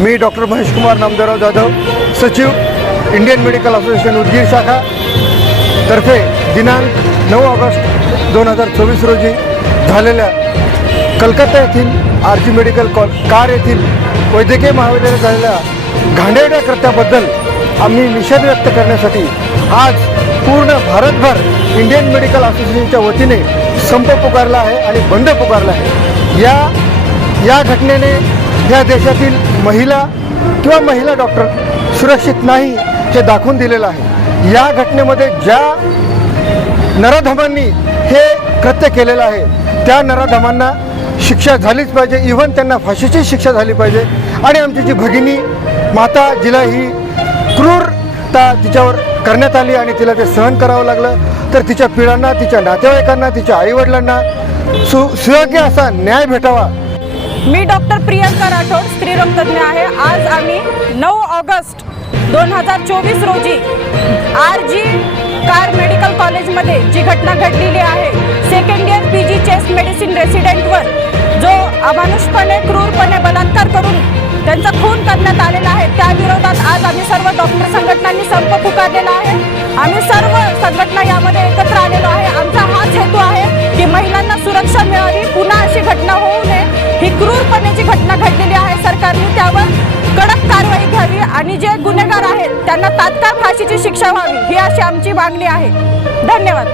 मी doctor Mahesh Kumar Namdevrao Jadhav सचिव Indian medical association Udgir शाखा तर्फे दिनांक नऊ ऑगस्ट दोन हजार चोवीस रोजी झालेल्या कलकत्ता येथील R G medical call car येथील वैद्यकीय महाविद्यालयात झालेल्या घाणेरड्या कृत्याबद्दल आम्ही निषेध व्यक्त करण्यासाठी आज पूर्ण भारतभर इंडियन मेडिकल असोसिएशनच्या वतीने संप पुकारला आहे आणि बंद पुकारला आहे. या या घटनेने या देशातील महिला किंवा महिला डॉक्टर सुरक्षित नाही हे दाखवून दिलेलं आहे. या घटनेमध्ये ज्या नराधमांनी हे कृत्य केलेलं आहे त्या नराधमांना शिक्षा झालीच पाहिजे. इव्हन त्यांना फाशीची शिक्षा झाली पाहिजे. आणि आमची जी भगिनी माता जिला ही क्रूरता तिच्यावर करण्यात आली आणि तिला ते सहन करावं लागलं तर तिच्या पिढ्यांना तिच्या नातेवाईकांना तिच्या आईवडिलांना सु सुयोग्य असा न्याय भेटावा मी डॉक्टर प्रियंका राठोड स्त्रीरोगतज्ञ आहे. आज आम्ही नऊ ऑगस्ट दोन हजार चोवीस रोजी आर जी कार मेडिकल कॉलेजमध्ये जी घटना घडलेली आहे second year P G chest medicine रेसिडेंटवर जो अमानुषपणे क्रूरपणे बलात्कार करून त्यांचा खून करण्यात आलेला आहे. त्या विरोधात आज आम्ही सर्व डॉक्टर संघटनांनी संप पुकारलेला आहे. आम्ही सर्व संघटना यामध्ये एकत्र आलेलो आहे. आमचा हाच हेतू आहे की महिलांना सुरक्षा मिळावी. पुन्हा अशी घटना होऊ नये. ही क्रूरपणे जी घटना घडलेली आहे सरकारने त्यावर कडक कारवाई घ्यावी आणि जे गुन्हेगार आहेत त्यांना तात्काळ फाशीची शिक्षा व्हावी ही अशी आमची मागणी आहे. धन्यवाद.